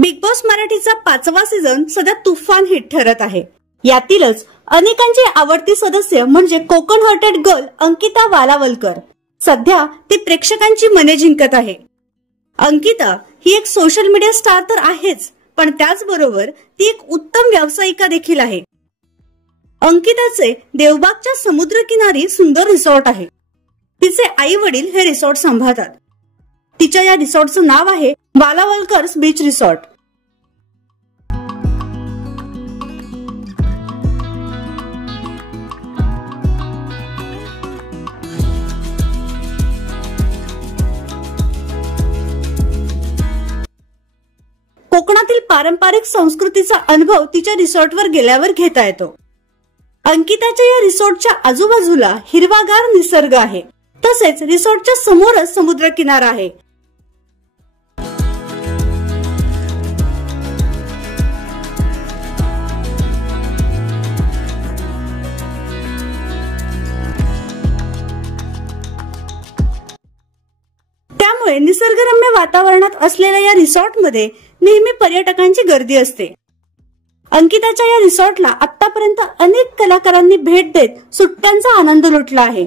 Big boss मराठीचा 5वा season सध्या तुफान हिट ठरत आहे। यातीलच अनेकांची आवडती सदस्य म्हणजे कोकण हार्टेड गर्ल अंकिता वालावलकर सध्या ती प्रेक्षकांची मने जिंकत आहे। अंकिता ही एक सोशल मीडिया स्टार तर आहेच, पण त्याचबरोबर ती एक उत्तम व्यावसायिका देखील आहे। अंकिताचे देवबागच्या समुद्रकिनारी सुंदर रिसॉर्ट आहे। तिचे आई वडील हे रिसॉर्ट सांभाळतात। तिच्या या रिसॉर्टचं नाव आहे वालावलकर्स बीच रिसॉर्ट। कोकणातील पारंपरिक संस्कृतीचा अनुभव तिच्या रिसॉर्टवर गेल्यावर घेता येतो। अंकिताच्या या रिसॉर्टच्या आजूबाजूला हिरवागार निसर्ग आहे, तसेच रिसॉर्टच्या समोरच समुद्र किनारा आहे। त्यामुळे निसर्गरम्य वातावरणात असलेल्या या रिसॉर्टमध्ये नेहमी पर्यटकांची गर्दी असते। अंकिताच्या या रिसॉर्टला आतापर्यंत अनेक कलाकारांनी भेट देत सुट्ट्यांचा आनंद लुटला आहे।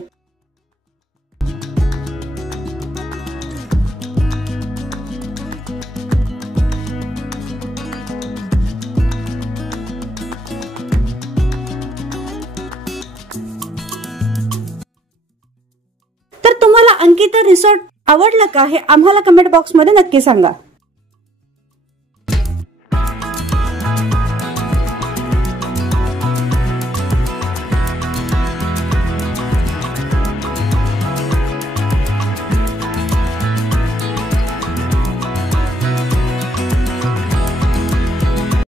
तर तुम्हाला अंकिता रिसॉर्ट आवडलं का हे आम्हाला कमेंट बॉक्स मध्ये नक्की सांगा।